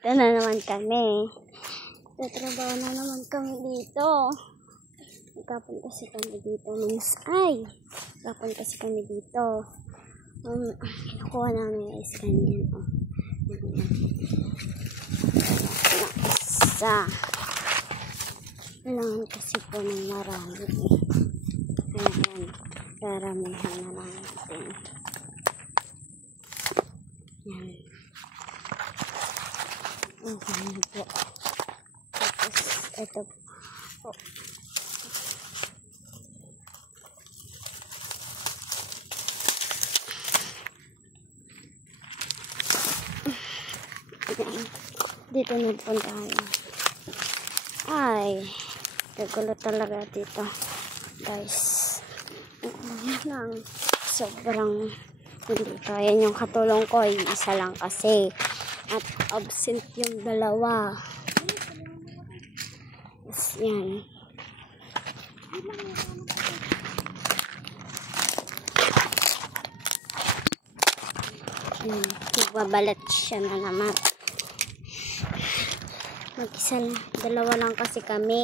Ito na naman kami. Tatrabaho na naman kami dito. Nagkapon kasi kami dito. Nagkapon kasi kami dito. Kinukuha namin is ganyan. Isa. Kailangan kasi po ng marami. Ayan. Karamihan na lang natin. Yan. Okay po. Tapos, ito po. Dito na po tayo. Ay, kagulo talaga dito. Guys. Yan lang. Sobrang hindi kaya yung katulong ko. Yung isa lang kasi. At absent yung dalawa. Yes, yan. Nagbabalat siya na naman. Mag-isa lang. Dalawa lang kasi kami.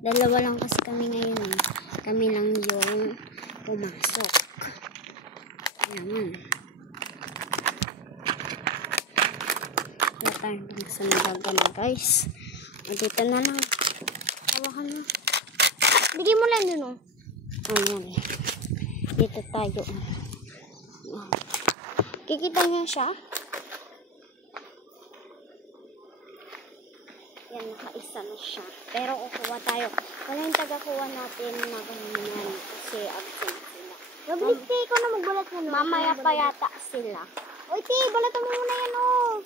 Dalawa lang kasi kami ngayon. Kami lang yung pumasok. Yan. Wala tayong sa nagagala, guys. Dito na lang. Hawakan mo. Bigyan mo lang dun, oh. Ayan. Dito tayo. Kikita niya siya. Yan, nakaisa na siya. Pero kukuha tayo. Wala yung tagakuha natin na ganyan. Kasi absent sila. Mabilis, te. Ikaw na magbalat na. Mamaya pa yata sila. Oy, te. Balatan mo muna yan, oh.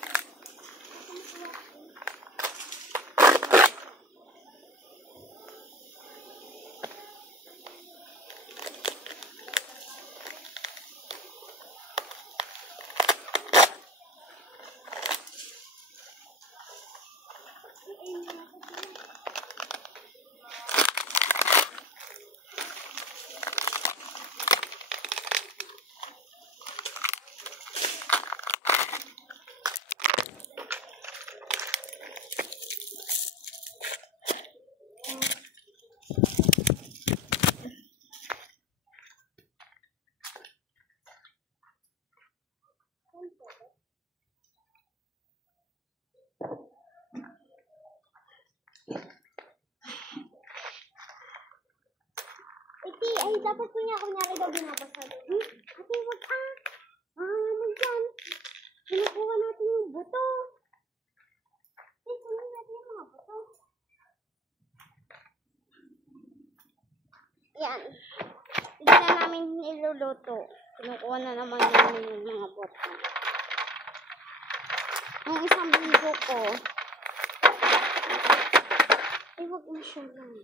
Iti, ay dapat po niya kunyari daw binabasa doon. Ate, wag naman dyan. Kinukuha natin yung buto. Ate, kunin natin yung mga buto. Yan. Hindi na namin niluluto. Kinukuha na naman namin yung mga buto. Ang isang bigo ko. Ay, wag na siya lang.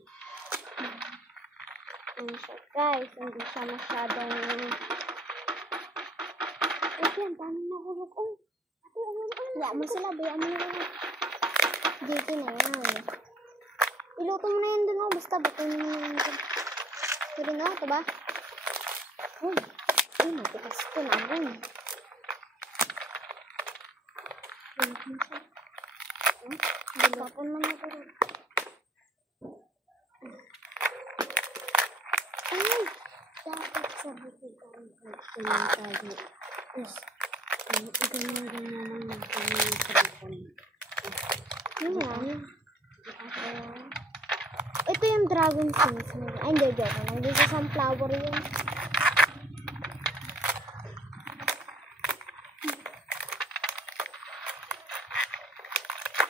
Ano siya, guys, hindi siya masyadong yan, paano mahulog? Oh, ate, ano mo sila, bayaan mo na dito na yan. Iluto mo na yan dun, oh, basta butuin mo na yan dun. Pero na, ito ba? Ay, matikas ko na dun. Iluto mo siya. Bilapon mo na ito rin. Dapat sa bukid tayo tayo. Yes. Ganyan naman yung kanyang sarapon. Yan. Ito yung dragon seeds. Ay, hindi, joke. Hindi sa sunflower yun.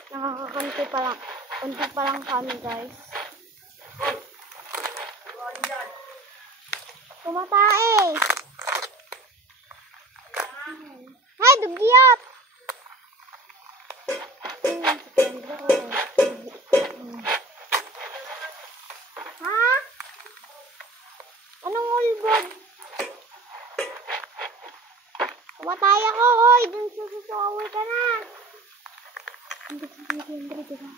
Nakakakanti pa lang. Kunti pa lang kami, guys. Tumatae! Hey, dugyot! Ha? Anong ulbod? Tumatay ako, hoy! Dun sususuaway ka na! Hindi ko hindi diba?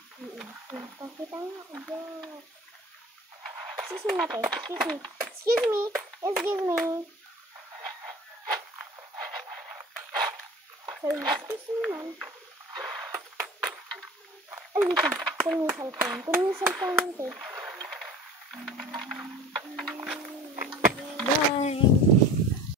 Pakita nga ako dyan. Excuse me natin. Excuse me. Excuse me. Sorry, excuse me, ma'am. Ay, dito. Kunin yung cellphone. Kunin yung cellphone natin.